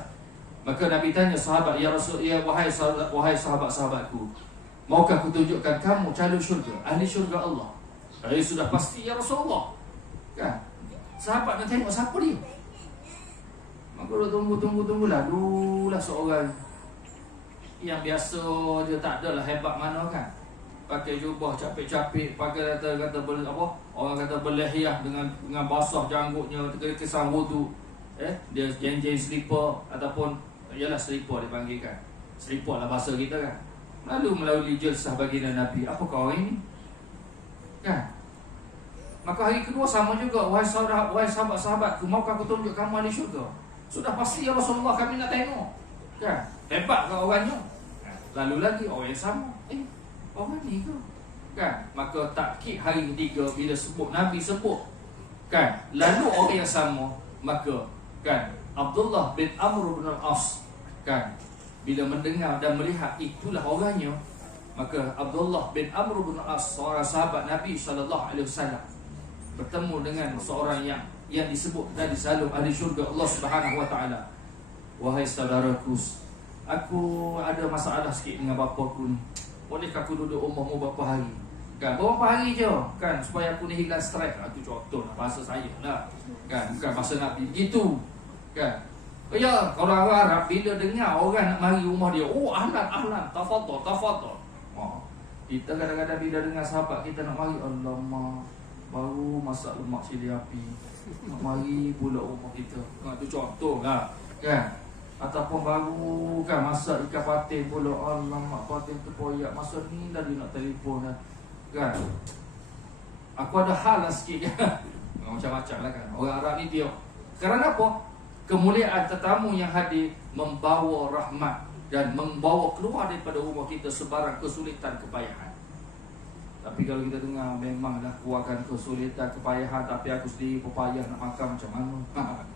maka Nabi tanya sahabat, ya Rasul, ya wahai sahabat-sahabatku, maukah aku tunjukkan kamu calon syurga, ahli syurga Allah? Sudah pasti ya Rasulullah. Kan? Sahabat nak tengok siapa dia. Maka dia tunggu lalulah seorang yang biasa dia tak adalah hebat mana kan. Pakai jubah capek-capek, pakai kata apa? Orang kata berlehyah dengan basah janggutnya, kesan wudu. Dia jeng-jeng slipper ataupun ialah slipper dipanggilkan. Slipper lah bahasa kita kan. Lalu melalui jalsah baginda Nabi, apakah orang ini? Kan? Maka hari kedua sama juga, wahai sahabat-sahabatku, maukah aku tunjuk kamu ahli syurga? Sudah pasti ya Rasulullah, kami nak tengok. Kan? Hebat ke orangnya? Lalu lagi orang yang sama, orang ni ke? Kan? Maka takkid hari ketiga bila sebut Nabi sebut, kan? Lalu orang yang sama, maka kan Abdullah bin Amr bin al-As, kan, bila mendengar dan melihat itulah orangnya, maka Abdullah bin Amr bin al-As, seorang sahabat Nabi SAW, bertemu dengan seorang yang disebut dan disalung ahli syurga Allah Subhanahu wa taala. Wahai saudaraku, aku ada masalah sikit dengan bapaku ni. Bolehkah aku duduk rumahmu beberapa hari? Kan, beberapa hari je kan, supaya aku ni hilang stres. Itu contoh lah bahasa saya lah. Kan, bukan bahasa Nabi gitu. Kan? Ya, orang Arab bila dengar orang nak mari rumah dia, ahlan, tafadhal. Kita kadang-kadang bila dengar sahabat kita nak mari, alamak, baru masak lemak cili api, nak mari pula rumah kita. Itu contoh lah, kan? Ataupun baru kan masak ikan patin pula, alamak patin tu poyak, masa ni dah dia nak telefon dah, kan? Aku ada hal lah sikit kan. Macam-macam lah kan. Orang Arab ni dia. Kerana apa? Kemuliaan tetamu yang hadir membawa rahmat dan membawa keluar daripada rumah kita sebarang kesulitan, kepayahan. Tapi kalau kita dengar memanglah keluarkan kesulitan, kepayahan, tapi aku sendiri pepayah nak makan macam mana?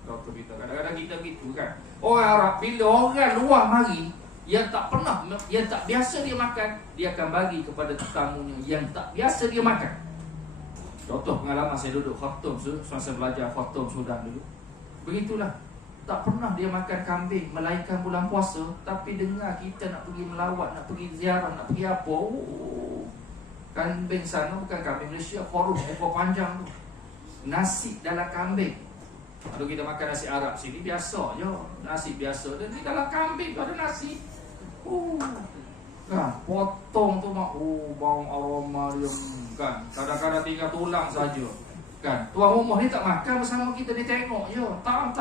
Doktor kita kadang-kadang kita gitu kan. Orang Arab bila orang luar mari yang tak pernah, yang tak biasa dia makan, dia akan bagi kepada tetamunya yang tak biasa dia makan. Contoh pengalaman saya duduk khatam, semasa belajar khatam Sudan dulu. Begitulah. Tak pernah dia makan kambing melainkan bulan puasa, tapi dengar kita nak pergi melawat, nak pergi ziarah, nak pergi apa, kambing sana bukan kambing Malaysia, korun ekor panjang tu. Nasi dalam kambing. Kalau kita makan nasi Arab sini biasa je, nasi biasa, dan di dalam kambing tu ada nasi. Kan, potong tu mak, bau aroma dia kan. Kadang-kadang tinggal tulang saja. Kan, tuan rumah ni tak makan bersama kita, dia tengok je. Tak.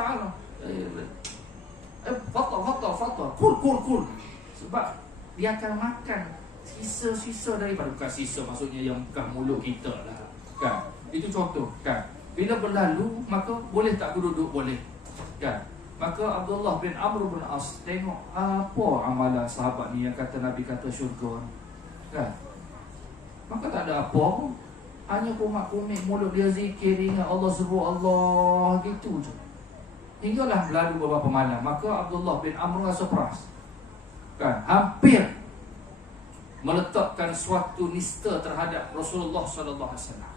Fatal. Kul. Sebab dia akan makan sisa-sisa daripada, bukan sisa maksudnya yang bukan mulut kita lah. Kan, itu contoh kan. Bila berlalu, maka boleh tak aku duduk? Boleh. Kan. Maka Abdullah bin Amr bin As tengok apa amalan sahabat ni yang kata Nabi kata syurga. Kan. Maka tak ada apa pun. Hanya kumat-kumit mulut dia zikir, ingat Allah, sebut Allah, gitu je. Hinggalah berlalu beberapa malam, maka Abdullah bin Amr rasa peras. Kan, hampir meletakkan suatu nista terhadap Rasulullah sallallahu alaihi wasallam.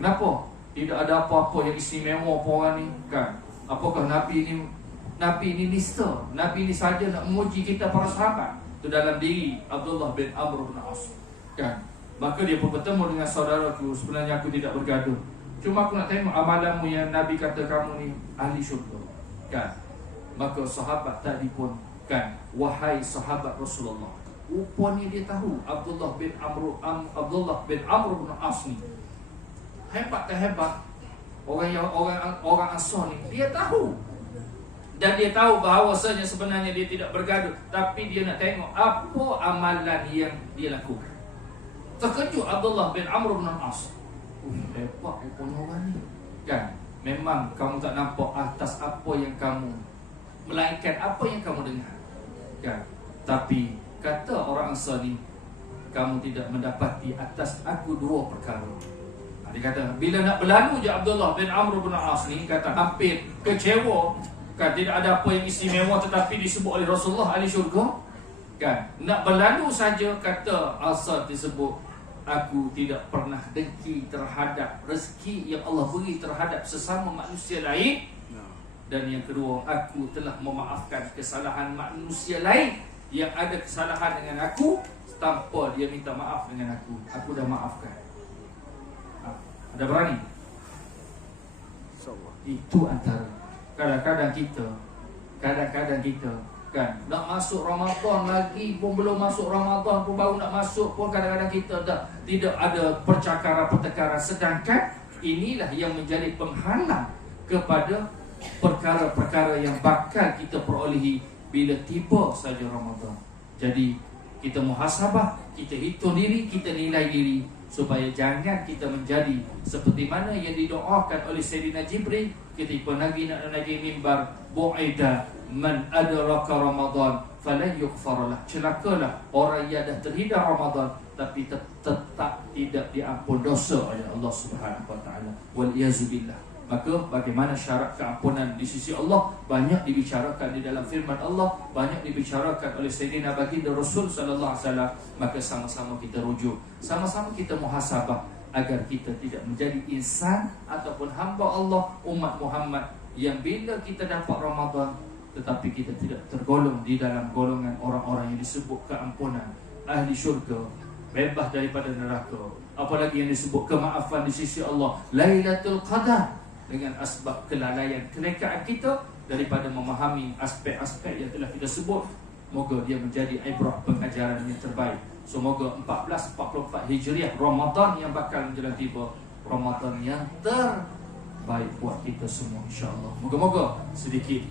Kenapa? Tidak ada apa-apa yang istimewa orang ni, kan? Apakah Nabi ni nista? Nabi ni saja nak memuji kita para sahabat. Itu dalam diri Abdullah bin Amr bin As. Kan? Maka dia pun bertemu dengan saudaraku, sebenarnya aku tidak bergaduh. Cuma aku nak tengok amalanmu yang Nabi kata kamu ni ahli syurga. Kan? Maka sahabat tadi pun kan, wahai sahabat Rasulullah, rupanya dia tahu Abdullah bin Amr bin As ni hebat tak hebat. Orang Ansar ni dia tahu. Dan dia tahu bahawasanya sebenarnya dia tidak bergaduh, tapi dia nak tengok apa amalan yang dia lakukan. Terkejut Abdullah bin Amr bin As. Hebat rupanya orang ni. Kan? Memang kamu tak nampak atas apa yang kamu, melainkan apa yang kamu dengar. Kan? Tapi kata orang Ansar ni, kamu tidak mendapati atas aku dua perkara. Dia kata, bila nak berlalu je Abdullah bin Amr bin As ni, kata hampir kecewa. Kan, tidak ada apa yang istimewa tetapi disebut oleh Rasulullah ahli syurga. Kan, nak berlalu saja, kata Asad disebut, aku tidak pernah dengki terhadap rezeki yang Allah beri terhadap sesama manusia lain. Dan yang kedua, aku telah memaafkan kesalahan manusia lain yang ada kesalahan dengan aku tanpa dia minta maaf dengan aku. Aku dah maafkan. Ada berani? Itu antara. Kadang-kadang kita kan, nak masuk Ramadan lagi pun belum masuk Ramadan pun, baru nak masuk pun kadang-kadang kita tidak ada percakaran, pertengkaran. Sedangkan inilah yang menjadi penghalang kepada perkara-perkara yang bakal kita perolehi bila tiba saja Ramadan. Jadi kita muhasabah, kita hitung diri, kita nilai diri, supaya jangan kita menjadi seperti mana yang didoakan oleh Sayyidina Jibril ketika Nabi nak naik mimbar, bu'ida man adraka Ramadan falan yughfar lah. Celakalah orang yang dah terhidar Ramadan tapi tetap tidak diampun dosa oleh Allah Subhanahu wa taala. Wal iazubillah. Maka bagaimana syarat keampunan di sisi Allah banyak dibicarakan di dalam firman Allah, banyak dibicarakan oleh Sayyidina Baginda Rasul sallallahu alaihi wasallam. Maka sama-sama kita rujuk, sama-sama kita muhasabah agar kita tidak menjadi insan ataupun hamba Allah umat Muhammad yang bila kita dapat Ramadan tetapi kita tidak tergolong di dalam golongan orang-orang yang disebut keampunan, ahli syurga, bebas daripada neraka. Apalagi yang disebut kemaafan di sisi Allah, Lailatul Qadar, dengan asbab kelalaian, kelekaan kita daripada memahami aspek-aspek yang telah kita sebut Moga dia menjadi ibrah pengajaran yang terbaik. Semoga 1444 Hijriah Ramadan yang bakal menjelang tiba, Ramadan yang terbaik buat kita semua insya-Allah. Moga-moga sedikit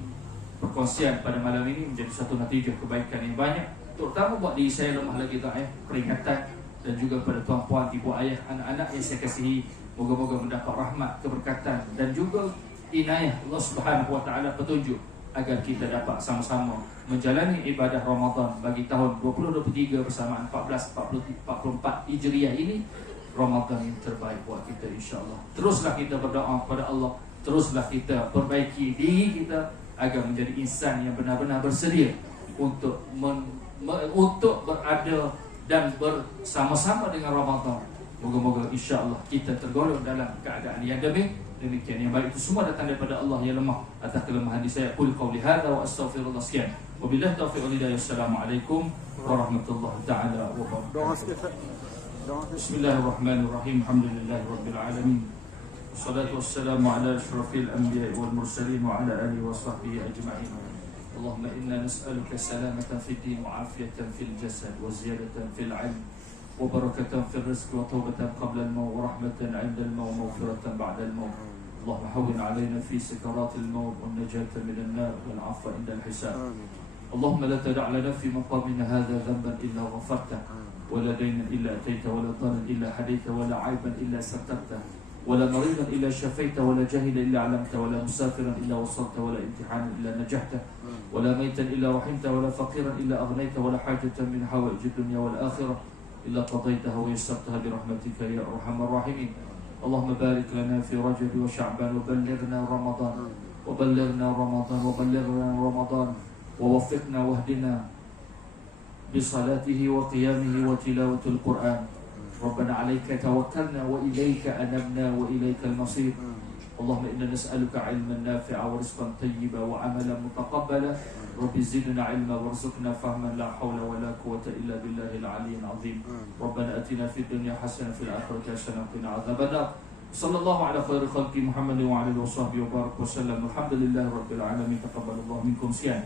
perkongsian pada malam ini menjadi satu natijah kebaikan yang banyak, terutama buat diri saya lemah lagi peringatan, dan juga pada tuan-puan, ibu ayah, anak-anak yang saya kasihi. Moga-moga mendapat rahmat, keberkatan dan juga inayah Allah Subhanahu wa taala, petunjuk agar kita dapat sama-sama menjalani ibadah Ramadan bagi tahun 2023 bersama 1444 Hijriah ini, Ramadan yang terbaik buat kita insya-Allah. Teruslah kita berdoa kepada Allah, teruslah kita perbaiki diri kita agar menjadi insan yang benar-benar bersedia untuk untuk berada dan bersama-sama dengan Ramadan. Moga-moga insya-Allah kita tergolong dalam keadaan yang demikian. Yang baik itu semua datang daripada Allah, yang lemah atas kelemahan di saya. Qul qauli hadza wa astaghfirullah. Sekian. Wabillahi taufiq wal hidayah. Assalamualaikum warahmatullahi taala wabarakatuh. Bismillahirrahmanirrahim. Alhamdulillahirabbil alamin. Wassalatu wassalamu ala asyrafil anbiya'i wal mursalin wa ala alihi wa sahbihi ajma'in. Allahumma inna nas'aluka salamatan fid din wa afiyatan fil jasad wa ziyadatan fil 'ilm wa barakatan fil rizq wa tawbatan qabla al-maut wa rahmatan 'inda al-maut wa maghfiratan ba'da al-maut. Allahumma hawwin 'alaina fi sakaratil maut wan najata minan nar wal 'afwa 'inda al-hisab. Allahumma la tada' lana fi maqamina hadha dhanban illa ghafarta wa la daynan illa atayta wa la dhalan illa hadayta wa la 'ayban illa satarta wa la maridan illa shafaita wa la jahilan illa 'allamta wa la musafiran illa wasalta wa la imtihanan illa najahta wa la maytan illa rahimta wa la faqiran illa aghnayta wa la hajatan min hawaij ad-dunya wal akhirah إلا قضيتها ويسرتها برحمتك يا أرحم الراحمين. اللهم بارك لنا في رجب وشعبان وبلغنا رمضان ووفقنا واهدنا بصلاته وقيامه وتلاوة القرآن. ربنا عليك توكلنا وإليك أنبنا وإليك المصير. اللهم إنا نسألك علما نافعا ورزقا طيبا وعملا متقبلا. رب زدنا علما وارزقنا فهما. لا حول ولا قوة إلا بالله العلي العظيم. ربنا أتنا في الدنيا حسنة في الآخرة حسنة وقنا عذاب النار. صلى الله على خير خلق محمد وعلى آله وصحبه وبارك وسلم. الحمد لله رب العالمين. تقبل الله منكم صيام.